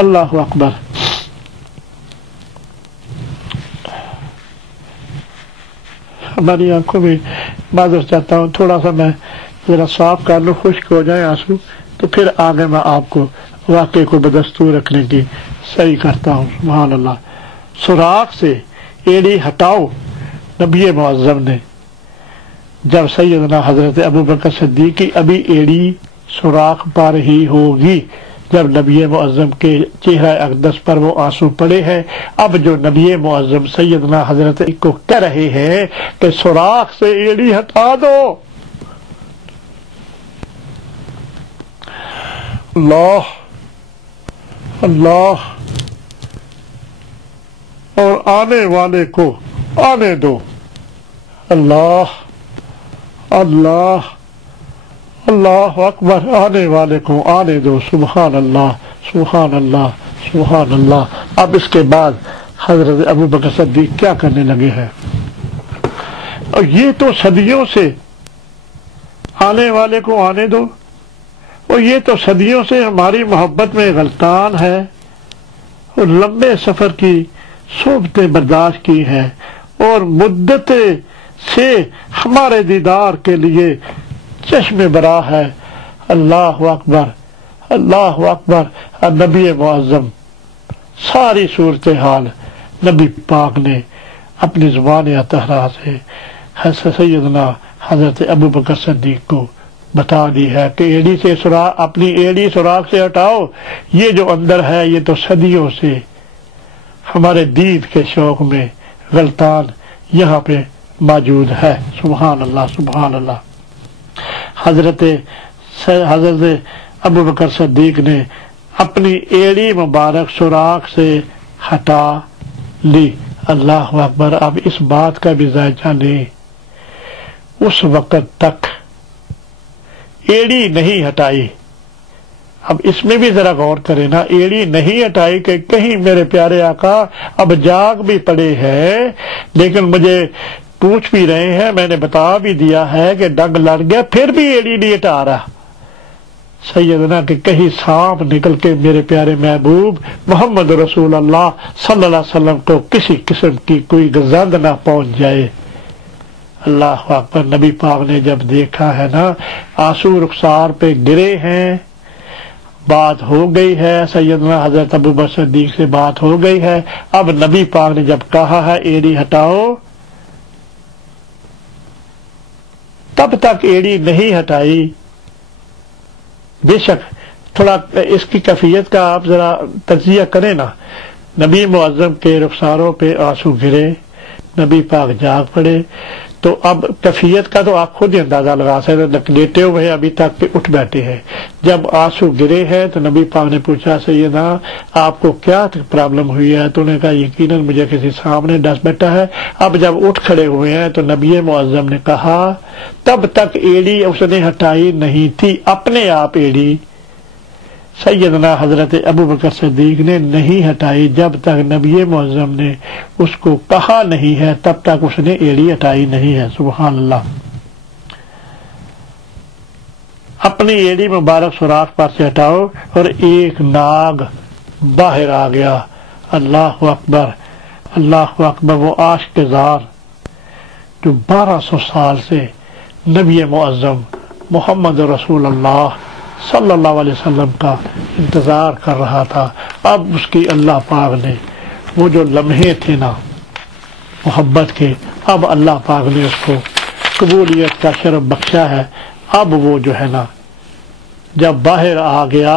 اللہ اکبر. ہماری آنکھوں میں معذرت چاہتا ہوں، تھوڑا سا میں ذرا صاف کر لوں، خشک ہو جائیں آنسو، تو پھر آگے میں آپ کو واقعے کو بدستور رکھنے کی صحیح کرتا ہوں. سبحان اللہ. سوراخ سے ایڑی ہٹاؤ نبی معظم نے. جب سیدنا حضرت ابوبکر صدیق کی ابھی ایڑی سوراخ پر ہی ہوگی جب نبی معظم کے چہرہ اقدس پر وہ آنسو پڑے ہیں. اب جو نبی معظم سیدنا حضرت کو کہہ رہے ہیں کہ سوراخ سے ایڑی ہٹا دو. اللہ اللہ. اور آنے والے کو آنے دو. اللہ اللہ اللہ اکبر. آنے والے کو آنے دو. سبحان اللہ سبحان اللہ سبحان اللہ. اب اس کے بعد حضرت ابوبکر صدیق کیا کرنے لگے ہیں؟ اور یہ تو صدیوں سے آنے والے کو آنے دو، اور یہ تو صدیوں سے ہماری محبت میں غلطان ہے، اور لمبے سفر کی صحبتیں برداشت کی ہے، اور مدت سے ہمارے دیدار کے لیے چشم برا ہے. اللہ اکبر اللہ اکبر. نبی معظم ساری صورتحال نبی پاک نے اپنی زبان طاہرہ سے سیدنا حضرت ابوبکر صدیق کو بتا دی ہے کہ ایڑی سے سوراخ، اپنی ایڑی سوراخ سے ہٹاؤ. یہ جو اندر ہے یہ تو صدیوں سے ہمارے دید کے شوق میں غلطان یہاں پہ موجود ہے. سبحان اللہ سبحان اللہ. حضرت ابوبکر صدیق نے اپنی ایڑی مبارک سوراخ سے ہٹا لی. اللہ اکبر. اب اس بات کا بھی جائزہ لیں، اس وقت تک ایڑی نہیں ہٹائی. اب اس میں بھی ذرا غور کریں نا، ایڑی نہیں ہٹائی کہ کہیں میرے پیارے آقا اب جاگ بھی پڑے ہیں لیکن مجھے پوچھ بھی رہے ہیں، میں نے بتا بھی دیا ہے کہ ڈنگ لڑ گیا، پھر بھی ایڑی نہیں ہٹا رہا. سیدنا کہ کہیں سانپ نکل کے میرے پیارے محبوب محمد رسول اللہ صلی اللہ علیہ وسلم کو کسی قسم کی کوئی گزند نہ پہنچ جائے. اللہ اکبر. نبی پاک نے جب دیکھا ہے نا آنسو رخسار پہ گرے ہیں، بات ہو گئی ہے، سیدنا حضرت ابوبکر صدیق سے بات ہو گئی ہے. اب نبی پاک نے جب کہا ہے ایڑی ہٹاؤ، تب تک ایڑی نہیں ہٹائی. بے شک تھوڑا اس کی کیفیت کا آپ ذرا تجزیہ کریں نا. نبی معظم کے رخساروں پہ آنسو گرے، نبی پاک جاگ پڑے، تو اب کیفیت کا تو آپ خود ہی اندازہ لگا سکتے. لیٹے ہوئے ابھی تک پہ اٹھ بیٹھے ہیں. جب آنسو گرے ہیں تو نبی پاک نے پوچھا سیدنا آپ کو کیا پرابلم ہوئی ہے؟ تو نے کہا یقیناً مجھے کسی سامنے ڈس بیٹھا ہے. اب جب اٹھ کھڑے ہوئے ہیں تو نبی معظم نے کہا تب تک ایڑی اس نے ہٹائی نہیں تھی، اپنے آپ ایڑی سیدنا حضرت ابوبکر صدیق نے نہیں ہٹائی. جب تک نبی معظم نے اس کو کہا نہیں ہے تب تک اس نے ایڑی ہٹائی نہیں ہے. سبحان اللہ. اپنی ایڑی مبارک سوراخ پر سے ہٹاؤ، اور ایک ناگ باہر آ گیا. اللہ اکبر اللہ اکبر. وہ عاشق زار جو 1200 سال سے نبی معظم محمد رسول اللہ صلی اللہ علیہ وسلم کا انتظار کر رہا تھا، اب اس کی اللہ پاک نے وہ جو لمحے تھے نا محبت کے، اب اللہ پاک نے اس کو قبولیت کا شرف بخشا ہے. اب وہ جو ہے نا جب باہر آ گیا،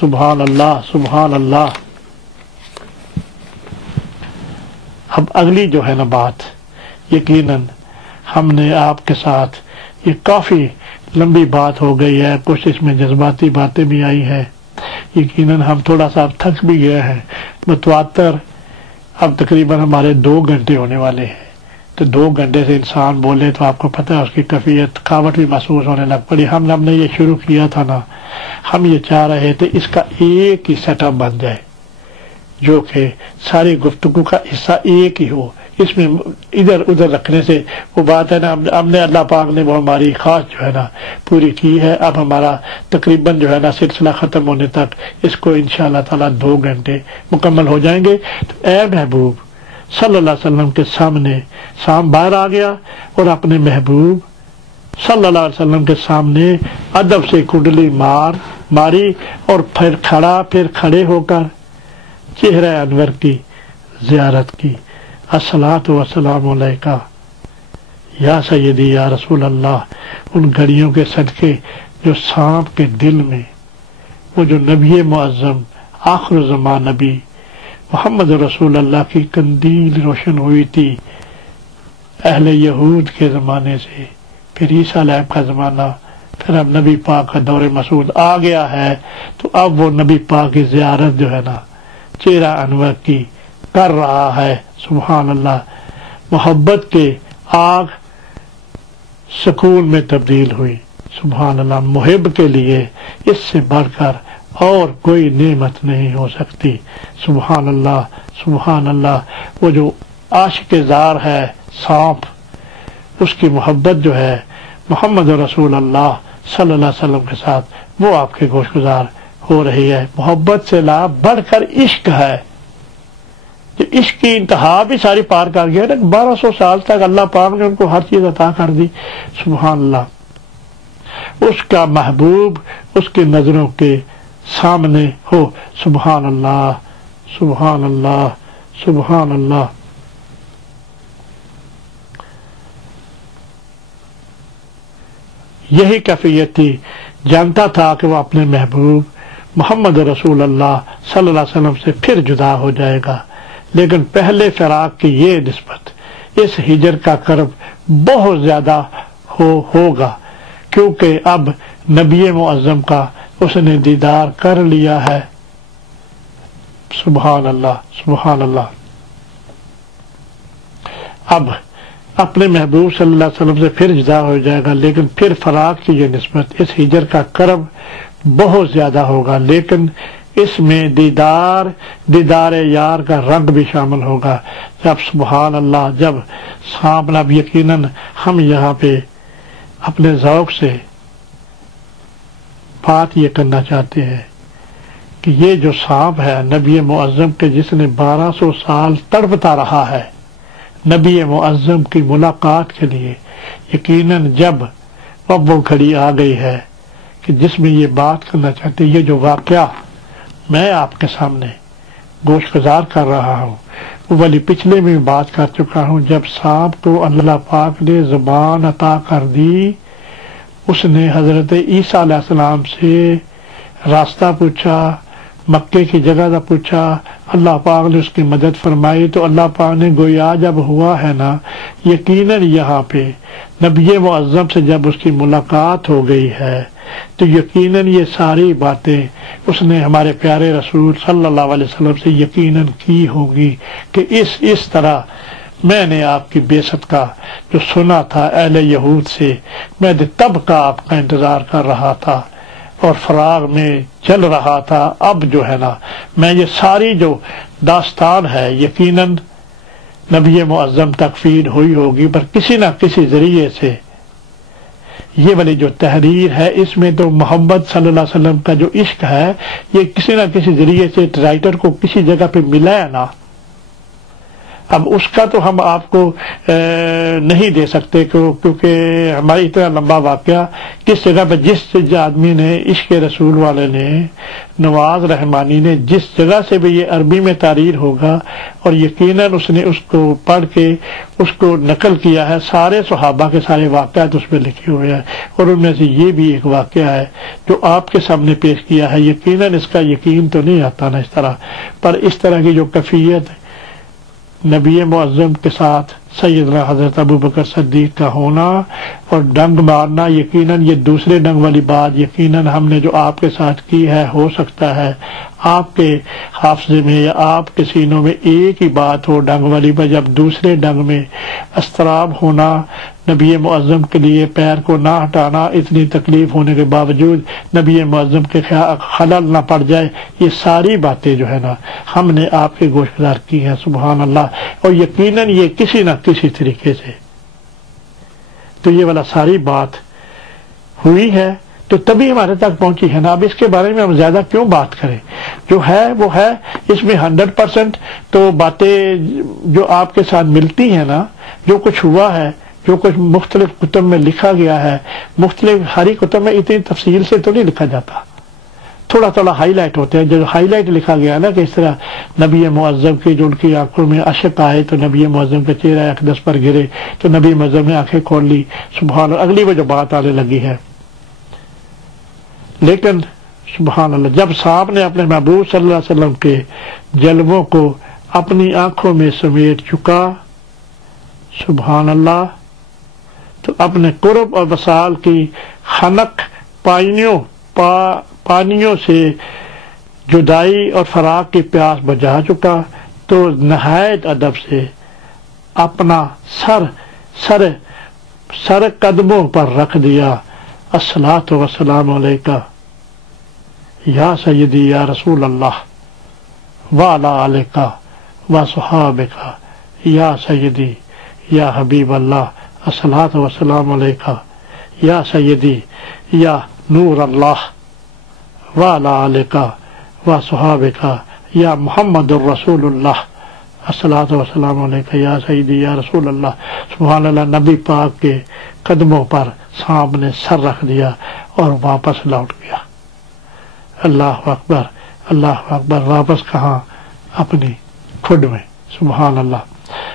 سبحان اللہ سبحان اللہ. اب اگلی جو ہے نا بات، یقیناً ہم نے آپ کے ساتھ یہ کافی لمبی بات ہو گئی ہے، کچھ اس میں جذباتی باتیں بھی آئی ہیں، یقیناً ہم تھوڑا سا تھک بھی گئے ہیں. متواتر اب تقریباً ہمارے 2 گھنٹے ہونے والے ہیں، تو 2 گھنٹے سے انسان بولے تو آپ کو پتہ ہے اس کی کیفیت تھکاوٹ بھی محسوس ہونے لگ پڑی. ہم نے یہ شروع کیا تھا نا، ہم یہ چاہ رہے تھے اس کا ایک ہی سیٹ اپ بن جائے جو کہ ساری گفتگو کا حصہ ایک ہی ہو، اس میں ادھر ادھر رکھنے سے وہ بات ہے نا، ہم نے اللہ پاک نے وہ ہماری خواہش جو ہے نا پوری کی ہے۔ اب ہمارا تقریباً جو ہے نا سلسلہ ختم ہونے تک اس کو انشاءاللہ تعالیٰ 2 گھنٹے مکمل ہو جائیں گے۔ تو اے محبوب صلی اللہ علیہ وسلم کے سامنے سام باہر آ گیا اور اپنے محبوب صلی اللہ علیہ وسلم کے سامنے ادب سے کنڈلی ماری اور پھر کھڑے ہو کر چہرہ انور کی زیارت کی۔ الصلاۃ والسلام علیکہ یا سیدی یا رسول اللہ۔ ان گھڑیوں کے صدقے جو سانپ کے دل میں وہ جو نبی معظم آخر زمان نبی محمد رسول اللہ کی قندیل روشن ہوئی تھی اہل یہود کے زمانے سے، پھر عیسیٰ علیہ کا زمانہ، پھر اب نبی پاک کا دور مسعود آ گیا ہے، تو اب وہ نبی پاک کی زیارت جو ہے نا چہرہ انور کی کر رہا ہے۔ سبحان اللہ، محبت کے آگ سکون میں تبدیل ہوئی۔ سبحان اللہ، محب کے لیے اس سے بڑھ کر اور کوئی نعمت نہیں ہو سکتی۔ سبحان اللہ سبحان اللہ۔ وہ جو عاشق زار ہے سانپ، اس کی محبت جو ہے محمد رسول اللہ صلی اللہ علیہ وسلم کے ساتھ وہ آپ کے گوش گزار ہو رہی ہے۔ محبت سے لا بڑھ کر عشق ہے، جو عشق کی انتہا بھی ساری پار کر گیا نا۔ 1200 سال تک اللہ پاک نے ان کو ہر چیز عطا کر دی۔ سبحان اللہ، اس کا محبوب اس کی نظروں کے سامنے ہو۔ سبحان اللہ سبحان اللہ سبحان اللہ۔ یہی کیفیت تھی، جانتا تھا کہ وہ اپنے محبوب محمد رسول اللہ صلی اللہ علیہ وسلم سے پھر جدا ہو جائے گا، لیکن پہلے فراق کی یہ نسبت اس ہجر کا کرب بہت زیادہ ہوگا، کیونکہ اب نبی معظم کا اس نے دیدار کر لیا ہے۔ سبحان اللہ سبحان اللہ۔ اب اپنے محبوب صلی اللہ علیہ وسلم سے پھر جدا ہو جائے گا، لیکن پھر فراق کی یہ نسبت اس ہجر کا کرب بہت زیادہ ہوگا، لیکن اس میں دیدار یار کا رنگ بھی شامل ہوگا۔ جب سبحان اللہ، جب سامنے، اب یقیناً ہم یہاں پہ اپنے ذوق سے بات یہ کرنا چاہتے ہیں کہ یہ جو سانپ ہے نبی معظم کے، جس نے 1200 سال تڑپتا رہا ہے نبی معظم کی ملاقات کے لیے، یقیناً جب اب وہ گھڑی آ گئی ہے کہ جس میں یہ بات کرنا چاہتے، یہ جو واقعہ میں آپ کے سامنے گوش گزار کر رہا ہوں، وہ والی پچھلے میں بات کر چکا ہوں۔ جب سانپ کو اللہ پاک نے زبان عطا کر دی، اس نے حضرت عیسیٰ علیہ السلام سے راستہ پوچھا، مکے کی جگہ کا پوچھا، اللہ پاک نے اس کی مدد فرمائی، تو اللہ پاک نے گویا جب ہوا ہے نا، یقیناً یہاں پہ نبی معظم سے جب اس کی ملاقات ہو گئی ہے، تو یقیناً یہ ساری باتیں اس نے ہمارے پیارے رسول صلی اللہ علیہ وسلم سے یقیناً کی ہوں گی کہ اس طرح میں نے آپ کی بعثت کا جو سنا تھا اہل یہود سے، میں تب کا آپ کا انتظار کر رہا تھا اور فراغ میں چل رہا تھا۔ اب جو ہے نا میں یہ ساری جو داستان ہے یقیناً نبی معظم تک فیڈ ہوئی ہوگی، پر کسی نہ کسی ذریعے سے یہ والی جو تحریر ہے، اس میں تو محمد صلی اللہ علیہ وسلم کا جو عشق ہے یہ کسی نہ کسی ذریعے سے رائٹر کو کسی جگہ پہ ملا ہے نا۔ اب اس کا تو ہم آپ کو نہیں دے سکتے کیونکہ ہماری اتنا لمبا واقعہ کس جگہ پہ، جس آدمی نے عشق رسول والے نے، نواز رحمانی نے، جس جگہ سے بھی یہ عربی میں تحریر ہوگا اور یقیناً اس نے اس کو پڑھ کے اس کو نقل کیا ہے، سارے صحابہ کے سارے واقعات اس میں لکھے ہوئے ہیں، اور ان میں سے یہ بھی ایک واقعہ ہے جو آپ کے سامنے پیش کیا ہے۔ یقیناً اس کا یقین تو نہیں آتا نا اس طرح، پر اس طرح کی جو کیفیت نبی معظم کے ساتھ سیدنا حضرت ابو بکر صدیق کا ہونا اور ڈنگ مارنا، یقیناً یہ دوسرے ڈنگ والی بات یقیناً ہم نے جو آپ کے ساتھ کی ہے، ہو سکتا ہے آپ کے حافظے میں یا آپ کے سینوں میں ایک ہی بات ہو ڈنگ والی، پر جب دوسرے ڈنگ میں اضطراب ہونا، نبی معظم کے لیے پیر کو نہ ہٹانا، اتنی تکلیف ہونے کے باوجود نبی معظم کے خلل نہ پڑ جائے، یہ ساری باتیں جو ہے نا ہم نے آپ کے گوشگزار کی ہیں، سبحان اللہ۔ اور یقیناً یہ کسی نہ کسی طریقے سے تو یہ والا ساری بات ہوئی ہے تو تبھی ہمارے تک پہنچی ہے نا۔ اب اس کے بارے میں ہم زیادہ کیوں بات کریں، جو ہے وہ ہے، اس میں 100% تو باتیں جو آپ کے ساتھ ملتی ہیں نا، جو کچھ ہوا ہے، جو کچھ مختلف کتب میں لکھا گیا ہے، مختلف ہری کتب میں اتنی تفصیل سے تو نہیں لکھا جاتا، تھوڑا تھوڑا ہائی لائٹ ہوتے ہیں۔ جو ہائی لائٹ لکھا گیا نا کہ اس طرح نبی معظم کی جو ان کی آنکھوں میں اشک آئے تو نبی معظم کا چہرہ اقدس پر گرے تو نبی معظم نے آنکھیں کھول لی، سبحان اللہ، اگلی وہ جو بات آنے لگی ہے۔ لیکن سبحان اللہ، جب صاحب نے اپنے محبوب صلی اللہ علیہ وسلم کے جلووں کو اپنی آنکھوں میں سمیٹ چکا، سبحان اللہ، تو اپنے قرب اور وصال کی خنق پانیوں سے جدائی اور فراق کی پیاس بجھا چکا، تو نہایت ادب سے اپنا سر قدموں پر رکھ دیا، الصلاۃ والسلام علیکہ یا سیدی یا رسول اللہ وعلی آلکہ وصحابکہ یا سیدی یا حبیب اللہ، الصلاۃ والسلام علیکہ یا سیدی یا نور اللہ وعلی آلکہ وصحابکہ یا محمد الرسول اللہ، الصلاۃ والسلام علیکہ یا سیدی یا رسول اللہ۔ سبحان اللہ، نبی پاک کے قدموں پر صاحب نے سر رکھ دیا اور واپس لوٹ گیا۔ اللہ اکبر، اللہ اکبر، واپس کہاں؟ اپنی کھڈ میں، سبحان اللہ۔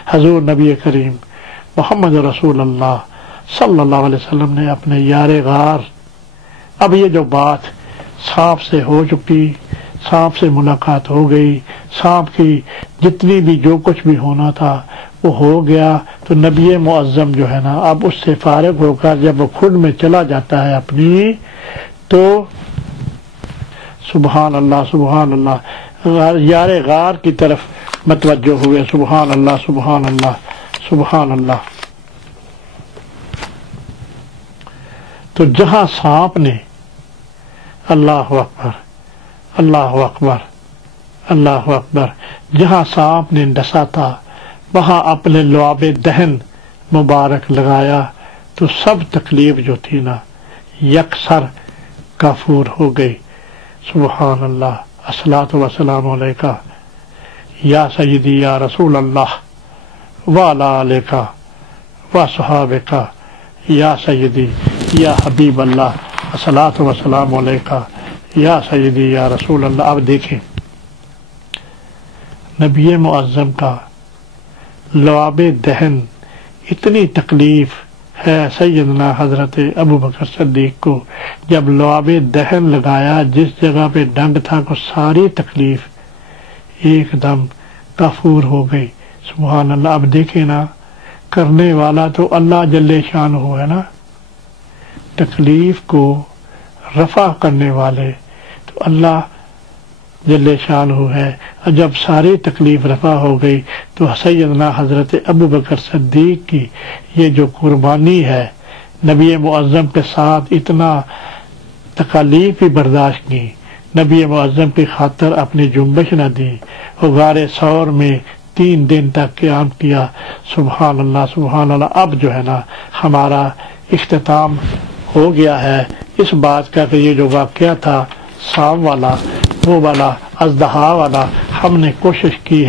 حضور نبی کریم محمد رسول اللہ صلی اللہ علیہ وسلم نے اپنے یار غار، اب یہ جو بات صاحب سے ہو چکی، صاحب سے ملاقات ہو گئی، صاحب کی جتنی بھی جو کچھ بھی ہونا تھا وہ ہو گیا، تو نبی معظم جو ہے نا اب اس سے فارغ ہو کر جب وہ خود میں چلا جاتا ہے اپنی، تو سبحان اللہ سبحان اللہ یار غار کی طرف متوجہ ہوئے، سبحان اللہ سبحان اللہ سبحان اللہ۔ تو جہاں سانپ نے اللہ اکبر اللہ اکبر اللہ اکبر، جہاں سانپ نے ڈسا تھا وہاں اپنے لعاب دہن مبارک لگایا تو سب تکلیف جو تھی نا یکسر کافور ہو گئی، سبحان اللہ۔ الصلاۃ والسلام علیکہ یا سیدی یا رسول اللہ وعلی آلکہ وصحابکہ یا سیدی یا حبیب اللہ، الصلاۃ والسلام علیکہ یا سیدی یا رسول اللہ۔ اب دیکھیں نبی معظم کا لعاب دہن، اتنی تکلیف ہے سیدنا حضرت ابو بکر صدیق کو، جب لعاب دہن لگایا جس جگہ پہ ڈنگ تھا کو ساری تکلیف ایک دم کافور ہو گئی، سبحان اللہ۔ اب دیکھیں نا، کرنے والا تو اللہ جل شانہ ہے نا، تکلیف کو رفع کرنے والے تو اللہ جل شانہ ہے۔ جب ساری تکلیف رفع ہو گئی تو سیدنا حضرت ابو بکر صدیق کی یہ جو قربانی ہے، نبی معظم کے ساتھ اتنا تکالیف بھی برداشت کی، نبی معظم کی خاطر اپنی جنبش نہ دی، وہ غار ثور میں 3 دن تک قیام کیا، سبحان اللہ سبحان اللہ۔ اب جو ہے نا ہمارا اختتام ہو گیا ہے اس بات کا کہ یہ جو واقعہ تھا سام والا، وہ والا اژدہا والا، ہم نے کوشش کی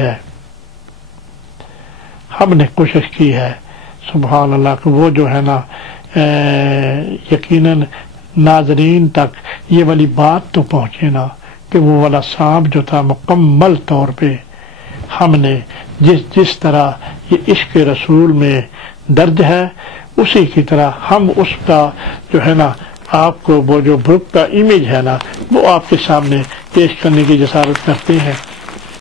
ہے سبحان اللہ کہ وہ جو ہے نا یقیناً ناظرین تک یہ والی بات تو پہنچے نا کہ وہ والا سانپ جو تھا مکمل طور پہ ہم نے جس طرح یہ عشق رسول میں درج ہے اسی کی طرح ہم اس کا جو ہے نا آپ کو وہ جو بک کا امیج ہے نا وہ آپ کے سامنے پیش کرنے کی جسارت کرتے ہیں۔